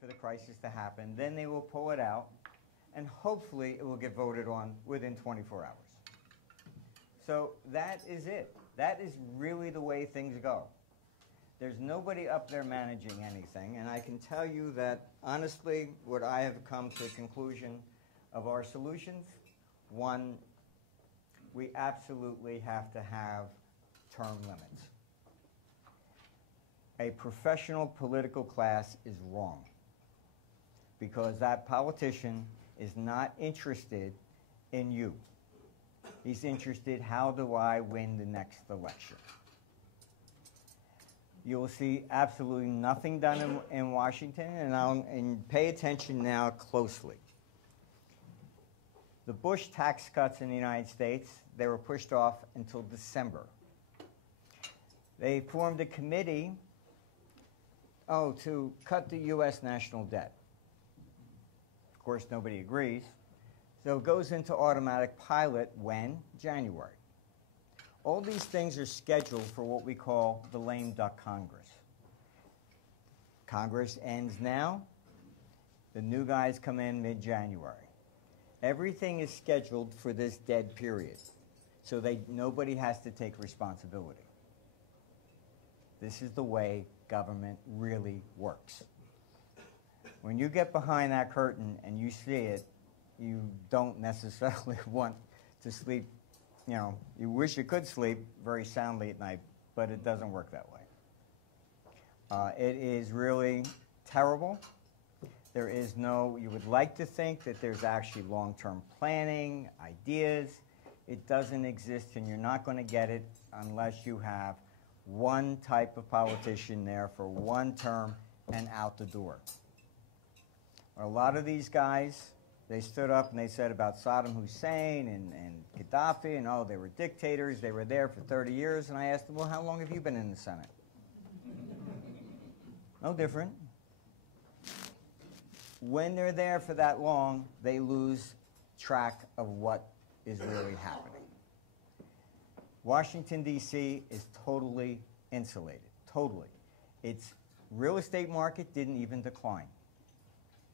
for the crisis to happen. Then they will pull it out, and hopefully it will get voted on within 24 hours. So that is it. That is really the way things go. There's nobody up there managing anything, and I can tell you that, honestly, what I have come to the conclusion of our solutions, one, we absolutely have to have term limits. A professional political class is wrong because that politician is not interested in you. He's interested, how do I win the next election? You will see absolutely nothing done in Washington, and pay attention now closely. The Bush tax cuts in the United States, they were pushed off until December. They formed a committee to cut the U.S. national debt. Of course, nobody agrees. So it goes into automatic pilot when? January. All these things are scheduled for what we call the lame duck Congress. Congress ends now. The new guys come in mid-January. Everything is scheduled for this dead period, so nobody has to take responsibility. This is the way government really works. When you get behind that curtain and you see it, you don't necessarily want to sleep. You know, you wish you could sleep very soundly at night, but it doesn't work that way. It is really terrible. There is no, you would like to think that there's actually long-term planning, ideas. It doesn't exist, and you're not going to get it unless you have one type of politician there for one term and out the door. A lot of these guys, they stood up and they said about Saddam Hussein and Gaddafi, and oh, they were dictators, they were there for 30 years, and I asked them, well, how long have you been in the Senate? No different. When they're there for that long, they lose track of what is really happening. Washington, D.C. is totally insulated, totally. Its real estate market didn't even decline.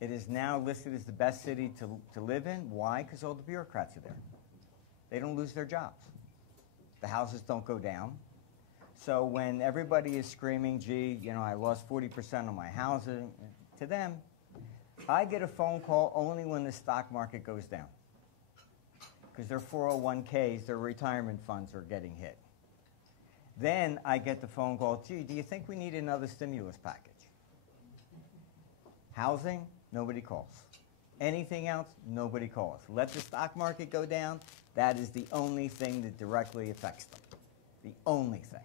It is now listed as the best city to live in. Why? Because all the bureaucrats are there. They don't lose their jobs. The houses don't go down. So when everybody is screaming, gee, you know, I lost 40% of my housing, to them, I get a phone call only when the stock market goes down, because their 401ks, their retirement funds are getting hit. Then I get the phone call, gee, do you think we need another stimulus package? Housing, nobody calls. Anything else, nobody calls. Let the stock market go down, that is the only thing that directly affects them. The only thing.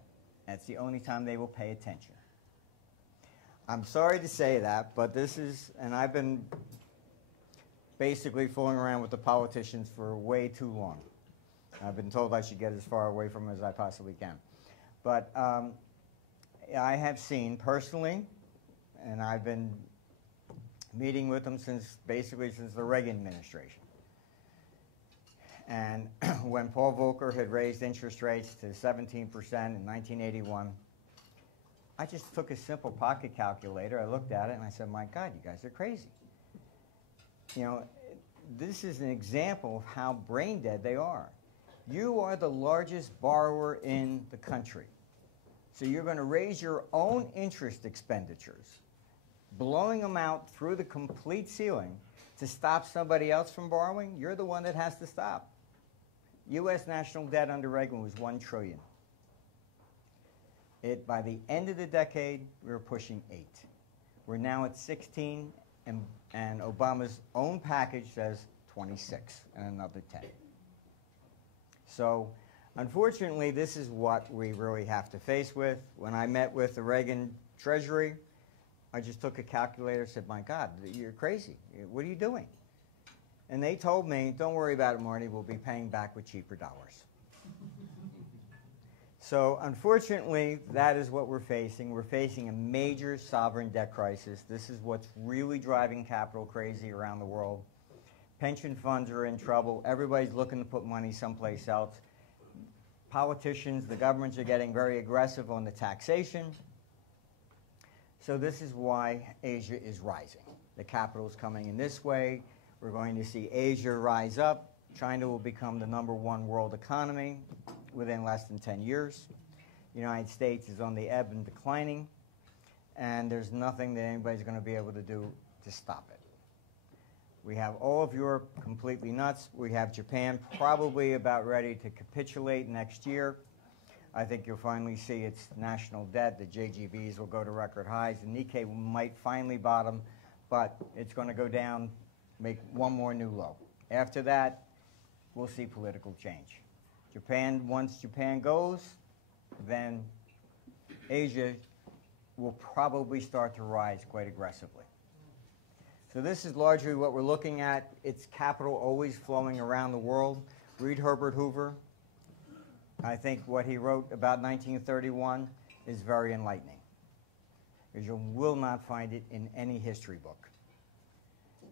That's the only time they will pay attention. I'm sorry to say that, but this is, and I've been basically fooling around with the politicians for way too long. I've been told I should get as far away from them as I possibly can. But I have seen personally, and I've been meeting with them basically since the Reagan administration. And when Paul Volcker had raised interest rates to 17% in 1981, I just took a simple pocket calculator, I looked at it, and I said, my God, you guys are crazy. You know, this is an example of how brain dead they are. You are the largest borrower in the country. So you're going to raise your own interest expenditures, blowing them out through the complete ceiling to stop somebody else from borrowing. You're the one that has to stop. U.S. national debt under Reagan was $1 trillion. By the end of the decade, we were pushing 8. We're now at 16, and Obama's own package says 26 and another 10. So, unfortunately, this is what we really have to face with. When I met with the Reagan Treasury, I just took a calculator and said, my God, you're crazy. What are you doing? And they told me, don't worry about it, Marty, we'll be paying back with cheaper dollars. So unfortunately, that is what we're facing. We're facing a major sovereign debt crisis. This is what's really driving capital crazy around the world. Pension funds are in trouble. Everybody's looking to put money someplace else. Politicians, the governments are getting very aggressive on the taxation. So this is why Asia is rising. The capital is coming in this way. We're going to see Asia rise up. China will become the #1 world economy within less than 10 years. The United States is on the ebb and declining, and there's nothing that anybody's going to be able to do to stop it. We have all of Europe completely nuts. We have Japan probably about ready to capitulate next year. I think you'll finally see its national debt. The JGBs will go to record highs. The Nikkei might finally bottom, but it's going to go down, make one more new low. After that, we'll see political change. Japan, once Japan goes, then Asia will probably start to rise quite aggressively. So this is largely what we're looking at. It's capital always flowing around the world. Read Herbert Hoover. I think what he wrote about 1931 is very enlightening, because you will not find it in any history book.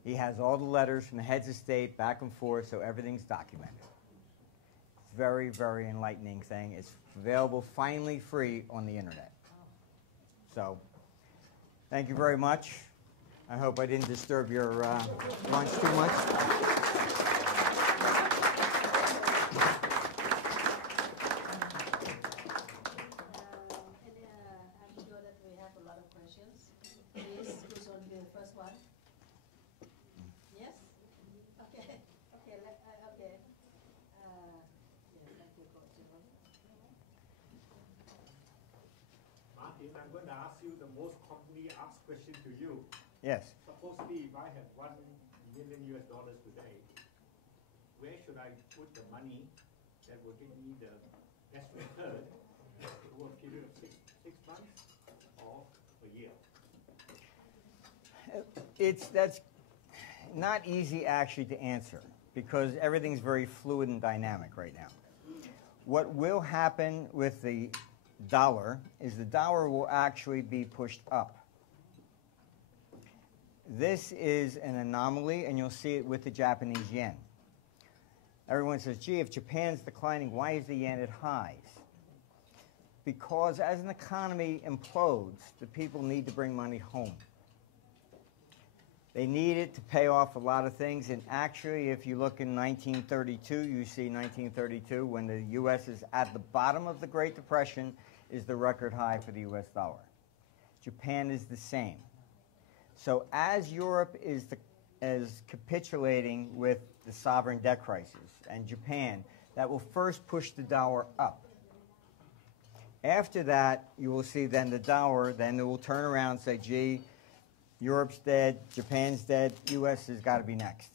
He has all the letters from the heads of state back and forth, so everything's documented. It's very, very enlightening thing. It's available finally free on the internet. So thank you very much. I hope I didn't disturb your lunch too much. I'm sure that we have a lot of questions. Please, who's on the first one? Yes? Okay. Okay. Okay. Thank you, Coach. Martin, I'm going to ask you the most commonly asked question to you. Yes. Supposedly, if I had $1 million today, where should I put the money that will give me the best return over a period of six months or a year? That's not easy actually to answer, because everything's very fluid and dynamic right now. What will happen with the dollar is the dollar will actually be pushed up. This is an anomaly, and you'll see it with the Japanese yen. Everyone says, gee, if Japan's declining, why is the yen at highs? Because as an economy implodes, the people need to bring money home. They need it to pay off a lot of things, and actually, if you look in 1932, you see 1932, when the U.S. is at the bottom of the Great Depression, is the record high for the U.S. dollar. Japan is the same. So as Europe is capitulating with the sovereign debt crisis, and Japan, that will first push the dollar up. After that, you will see then the dollar, then it will turn around and say, gee, Europe's dead, Japan's dead, U.S. has got to be next.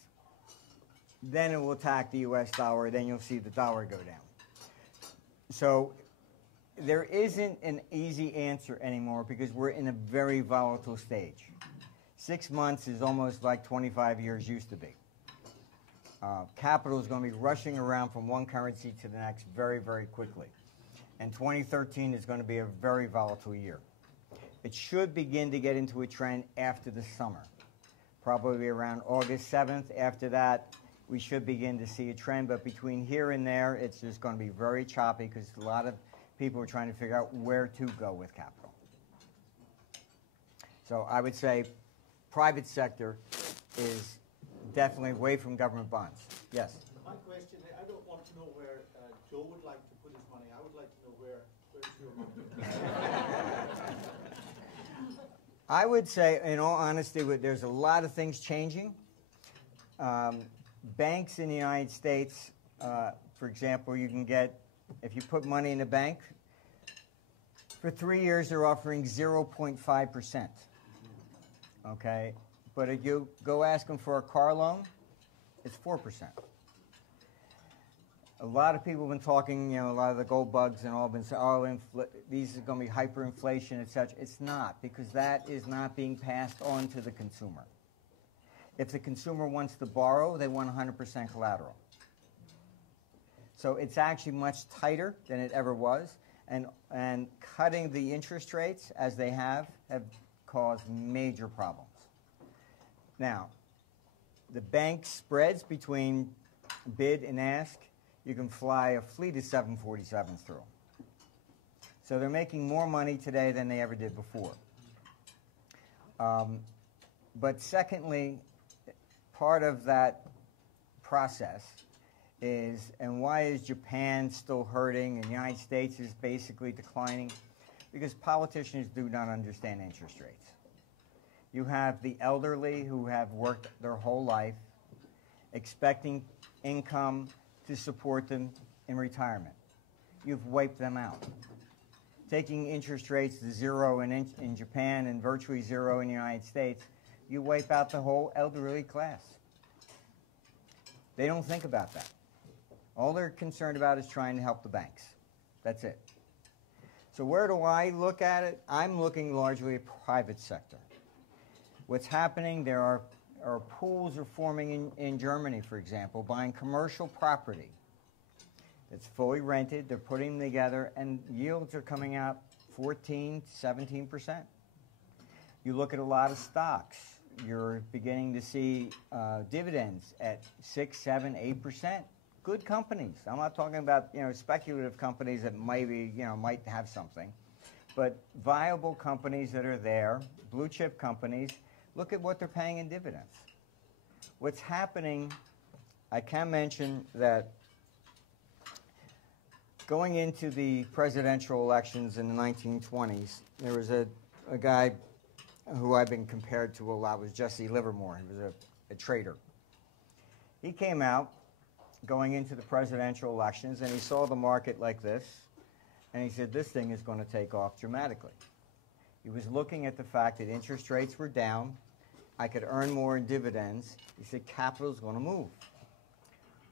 Then it will attack the U.S. dollar, then you'll see the dollar go down. So there isn't an easy answer anymore, because we're in a very volatile stage. 6 months is almost like 25 years used to be. Capital is going to be rushing around from one currency to the next very, very quickly. And 2013 is going to be a very volatile year. It should begin to get into a trend after the summer, probably around August 7th. After that, we should begin to see a trend. But between here and there, it's just going to be very choppy, because a lot of people are trying to figure out where to go with capital. So I would say private sector is definitely away from government bonds. Yes? My question, I don't want to know where Joe would like to put his money. I would like to know where's your money. I would say, in all honesty, there's a lot of things changing. Banks in the United States, for example, you can get, if you put money in a bank, for 3 years they're offering 0.5%. Okay? But if you go ask them for a car loan, it's 4%. A lot of people have been talking, a lot of the gold bugs and all have been saying, oh, these are going to be hyperinflation, etc. It's not, because that is not being passed on to the consumer. If the consumer wants to borrow, they want 100% collateral. So it's actually much tighter than it ever was, and cutting the interest rates as they have caused major problems. Now, the bank spreads between bid and ask, you can fly a fleet of 747s through. So they're making more money today than they ever did before. But secondly, part of that process is, and why is Japan still hurting and the United States is basically declining? Because politicians do not understand interest rates. You have the elderly who have worked their whole life expecting income to support them in retirement. You've wiped them out. Taking interest rates to zero in Japan and virtually zero in the United States, you wipe out the whole elderly class. They don't think about that. All they're concerned about is trying to help the banks. That's it. So where do I look at it? I'm looking largely at private sector. What's happening, there are pools are forming in Germany, for example, buying commercial property. It's fully rented, they're putting them together, and yields are coming out 14, 17%. You look at a lot of stocks, you're beginning to see dividends at 6, 7, 8%. Good companies. I'm not talking about speculative companies that maybe might have something, but viable companies that are there, blue chip companies. Look at what they're paying in dividends. What's happening, I can mention that going into the presidential elections in the 1920s, there was a guy who I've been compared to a lot, was Jesse Livermore. He was a trader. He came out going into the presidential elections, and he saw the market like this, and he said, this thing is going to take off dramatically. He was looking at the fact that interest rates were down, I could earn more in dividends. He said, capital is going to move.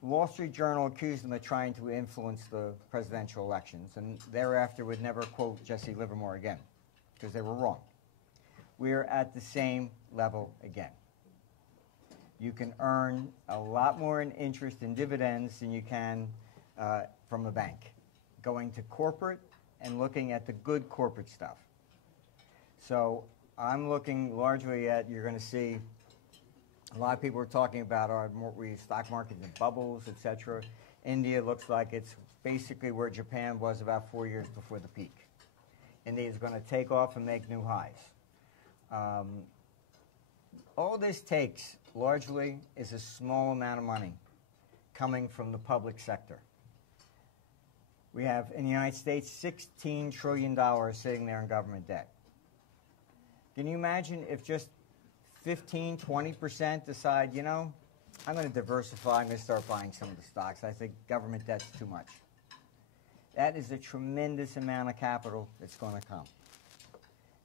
The Wall Street Journal accused him of trying to influence the presidential elections, and thereafter would never quote Jesse Livermore again, because they were wrong. We are at the same level again. You can earn a lot more in interest in dividends than you can from a bank. Going to corporate and looking at the good corporate stuff. So I'm looking largely at, you're going to see, a lot of people are talking about our stock market in bubbles, etc. India looks like it's basically where Japan was about 4 years before the peak. India is going to take off and make new highs. All this takes, largely, is a small amount of money coming from the public sector. We have, in the United States, $16 trillion sitting there in government debt. Can you imagine if just 15, 20% decide, I'm going to diversify, I'm going to start buying some of the stocks. I think government debt's too much. That is a tremendous amount of capital that's going to come.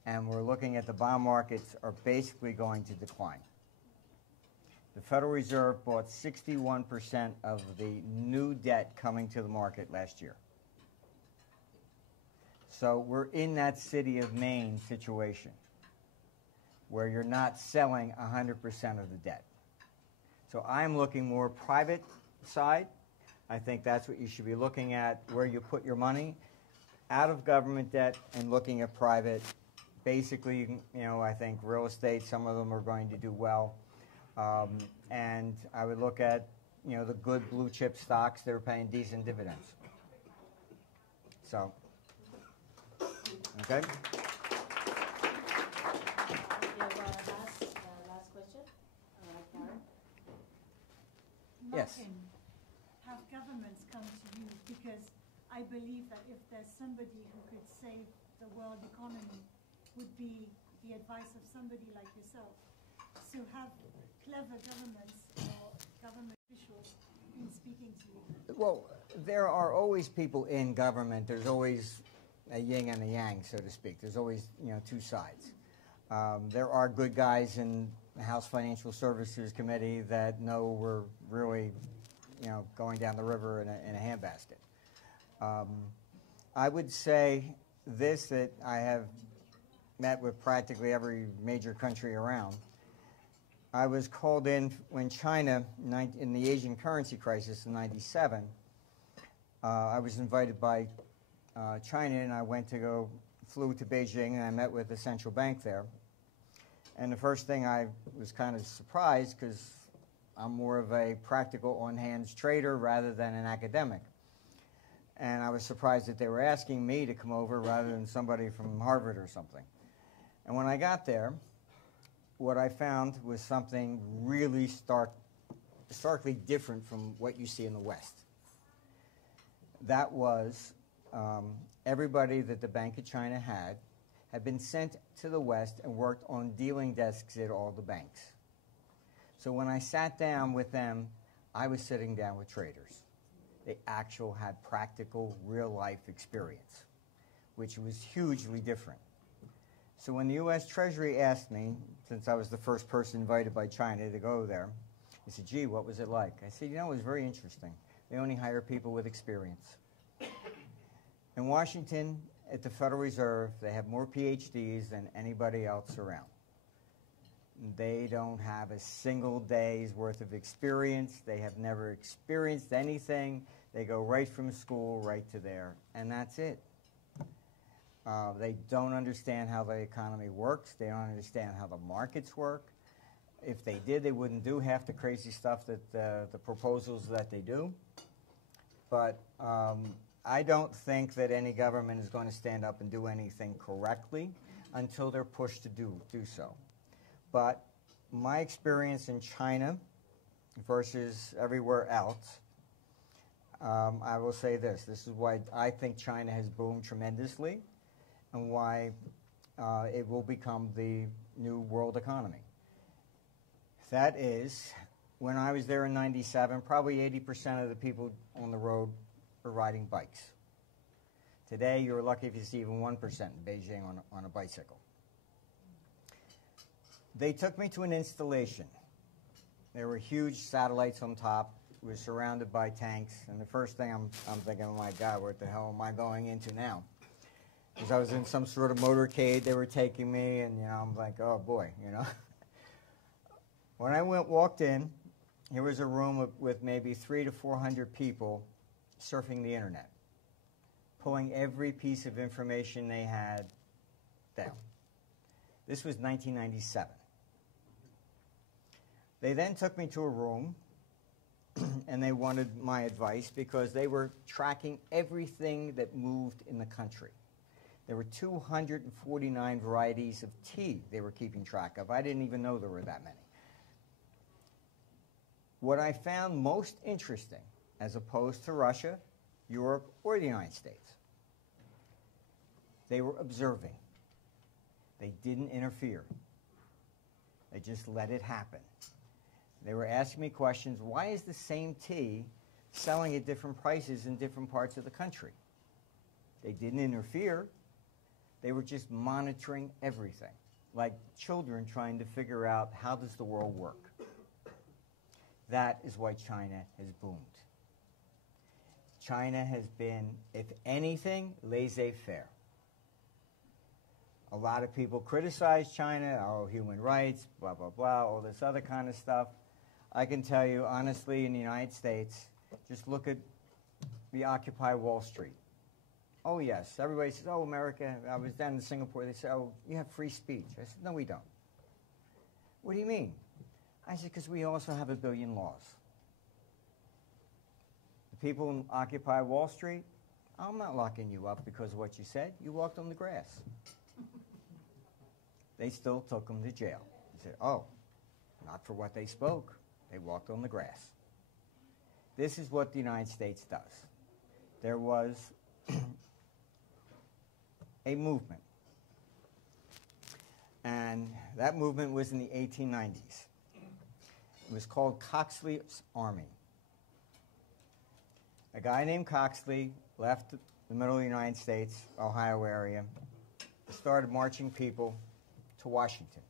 And we're looking at the bond markets are basically going to decline. The Federal Reserve bought 61% of the new debt coming to the market last year. So we're in that city of Maine situation where you're not selling 100% of the debt. So I'm looking more private side. I think that's what you should be looking at, where you put your money, out of government debt and looking at private. Basically, I think real estate, some of them are going to do well. And I would look at, the good blue chip stocks that are paying decent dividends. So, okay. Last question, Karen. Yes. Martin, have governments come to you? Because I believe that if there's somebody who could save the world economy, would be the advice of somebody like yourself. So have clever governments or government officials been speaking to you? Well, there are always people in government. There's always a yin and a yang, so to speak. There's always, two sides. There are good guys in the House Financial Services Committee that know we're really, going down the river in a handbasket. I would say this, that I have met with practically every major country around. I was called in when China, in the Asian currency crisis in '97, I was invited by China, and I flew to Beijing, and I met with the central bank there. And the first thing, I was kind of surprised, because I'm more of a practical, on-hands trader rather than an academic. And I was surprised that they were asking me to come over rather than somebody from Harvard or something. And when I got there, what I found was something really starkly different from what you see in the West. That was everybody that the Bank of China had been sent to the West and worked on dealing desks at all the banks. So when I sat down with them, I was sitting down with traders. They actually had practical, real-life experience, which was hugely different. So when the U.S. Treasury asked me, since I was the first person invited by China to go there, he said, gee, what was it like? I said, you know, it was very interesting. They only hire people with experience. In Washington, at the Federal Reserve, they have more PhDs than anybody else around. They don't have a single day's worth of experience. They have never experienced anything. They go right from school right to there, and that's it. They don't understand how the economy works. They don't understand how the markets work. If they did, they wouldn't do half the crazy stuff that the proposals that they do. But I don't think that any government is going to stand up and do anything correctly until they're pushed to do so. But my experience in China versus everywhere else, I will say this. This is why I think China has boomed tremendously and why it will become the new world economy. That is, when I was there in '97, probably 80% of the people on the road were riding bikes. Today, you're lucky if you see even 1% in Beijing on a bicycle. They took me to an installation. There were huge satellites on top. It was surrounded by tanks. And the first thing I'm thinking, oh my God, what the hell am I going into now? Because I was in some sort of motorcade. They were taking me, and I'm like, oh boy, When I walked in, here was a room with maybe 300 to 400 people surfing the internet, pulling every piece of information they had down. This was 1997. They then took me to a room, and they wanted my advice because they were tracking everything that moved in the country. There were 249 varieties of tea they were keeping track of. I didn't even know there were that many. What I found most interesting, as opposed to Russia, Europe, or the United States, they were observing. They didn't interfere. They just let it happen. They were asking me questions. Why is the same tea selling at different prices in different parts of the country? They didn't interfere. They were just monitoring everything, like children trying to figure out how does the world work. That is why China has boomed. China has been, if anything, laissez-faire. A lot of people criticize China, oh, human rights, blah, blah, blah, all this other kind of stuff. I can tell you, honestly, in the United States, just look at the Occupy Wall Street. Oh, yes, everybody says, oh, America, I was down in Singapore, they say, oh, you have free speech. I said, no, we don't. What do you mean? I said, because we also have 1 billion laws. The people in Occupy Wall Street, I'm not locking you up because of what you said. You walked on the grass. They still took them to jail. They said, oh, not for what they spoke. They walked on the grass. This is what the United States does. There was a movement. And that movement was in the 1890s. It was called Coxley's Army. A guy named Coxley left the middle of the United States, Ohio area, started marching people to Washington.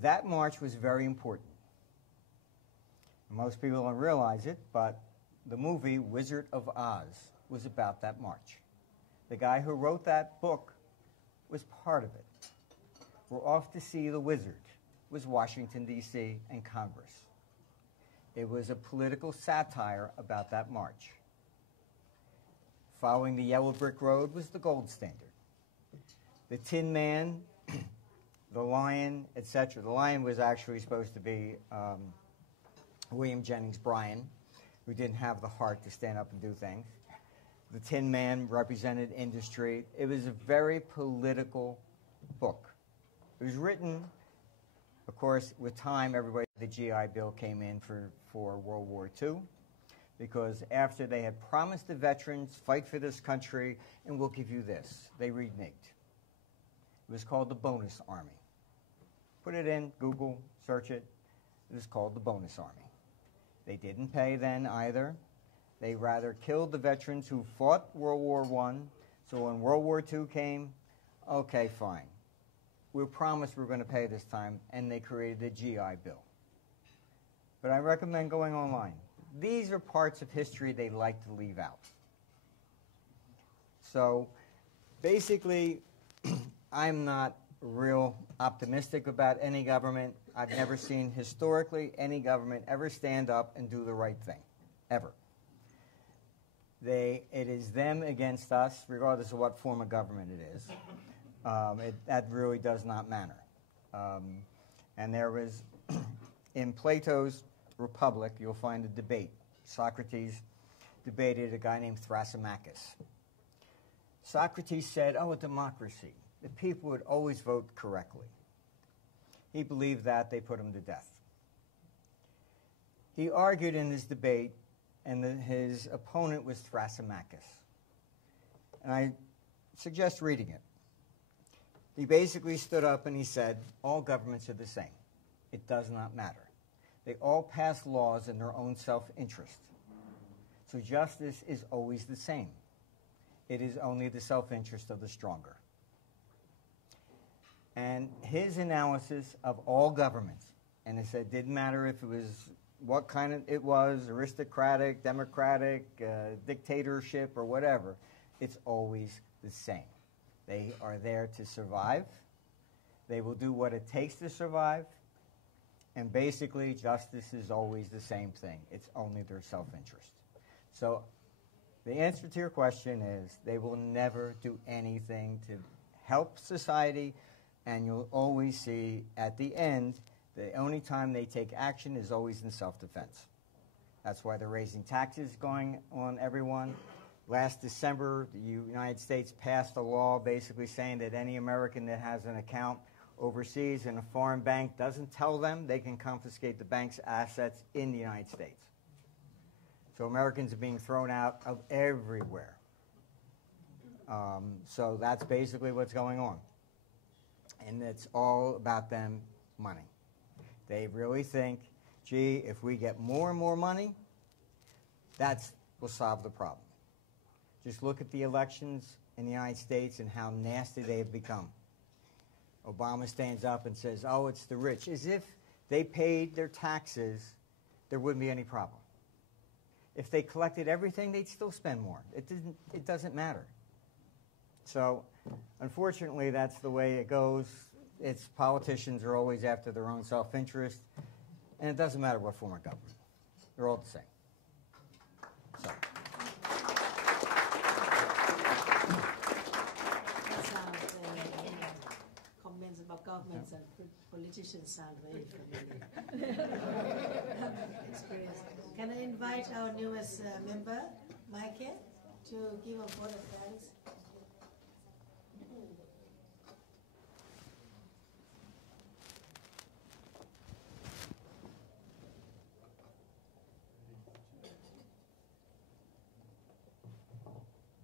That march was very important. Most people don't realize it, but the movie Wizard of Oz was about that march. The guy who wrote that book was part of it. We're off to see the wizard. It was Washington, D.C. and Congress. It was a political satire about that march. Following the yellow brick road was the gold standard. The Tin Man, the Lion, etc. The Lion was actually supposed to be William Jennings Bryan, who didn't have the heart to stand up and do things. The Tin Man represented industry. It was a very political book. It was written, of course, with time, everybody, the GI Bill came in for World War II, because after they had promised the veterans, fight for this country, and we'll give you this, they reneged. It was called the Bonus Army. Put it in, Google, search it. It was called the Bonus Army. They didn't pay then either. They rather killed the veterans who fought World War I. So when World War II came, okay, fine. We promised we're going to pay this time, and they created the GI Bill. But I recommend going online. These are parts of history they like to leave out. So basically, I'm not real optimistic about any government. I've never seen historically any government ever stand up and do the right thing, ever. It is them against us, regardless of what form of government it is. That really does not matter. And there was, in Plato's Republic, you'll find a debate. Socrates debated a guy named Thrasymachus. Socrates said, oh, a democracy. The people would always vote correctly. He believed that, they put him to death. He argued in this debate, and his opponent was Thrasymachus. And I suggest reading it. He basically stood up and he said, all governments are the same. It does not matter. They all pass laws in their own self-interest. So justice is always the same. It is only the self-interest of the stronger. And his analysis of all governments, and he said it didn't matter if it was what kind it was, aristocratic, democratic, dictatorship, or whatever, it's always the same. They are there to survive. They will do what it takes to survive. And basically, justice is always the same thing. It's only their self-interest. So the answer to your question is they will never do anything to help society, and you'll always see at the end, the only time they take action is always in self-defense. That's why they're raising taxes going on everyone. Last December, the United States passed a law basically saying that any American that has an account overseas in a foreign bank doesn't tell them, they can confiscate the bank's assets in the United States. So Americans are being thrown out of everywhere. So that's basically what's going on. And it's all about them money. They really think, gee, if we get more and more money, that will solve the problem. Just look at the elections in the United States and how nasty they have become. Obama stands up and says, oh, it's the rich. As if they paid their taxes, there wouldn't be any problem. If they collected everything, they'd still spend more. It doesn't matter. So, unfortunately, that's the way it goes. It's politicians are always after their own self-interest, and it doesn't matter what form of government. They're all the same. So. Comments about governments and politicians sound very familiar. Experience. Can I invite our newest member, Michael, to give a vote of thanks?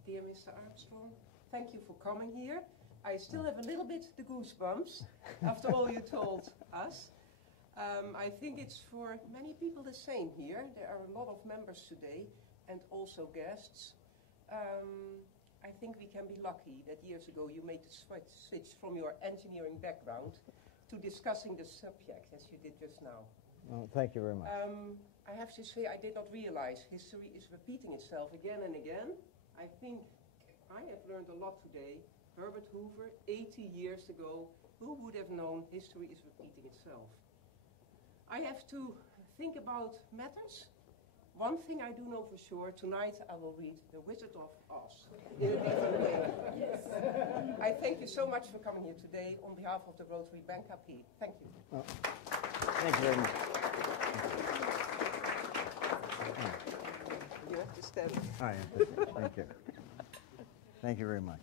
Dear Mr. Armstrong, thank you for coming here. I still have a little bit the goosebumps after all you told us. I think it's for many people the same here. There are a lot of members today and also guests. I think we can be lucky that years ago you made the switch from your engineering background to discussing the subject as you did just now. Well, thank you very much. I have to say I did not realize history is repeating itself again and again. I think I have learned a lot today. Herbert Hoover, 80 years ago, who would have known history is repeating itself? I have to think about matters. One thing I do know for sure, tonight I will read The Wizard of Oz in a different way. Yes. I thank you so much for coming here today on behalf of the Rotary Bangkapi. Thank you. Thank you very much. You have to stand. Oh, yeah. Thank you. Thank you very much.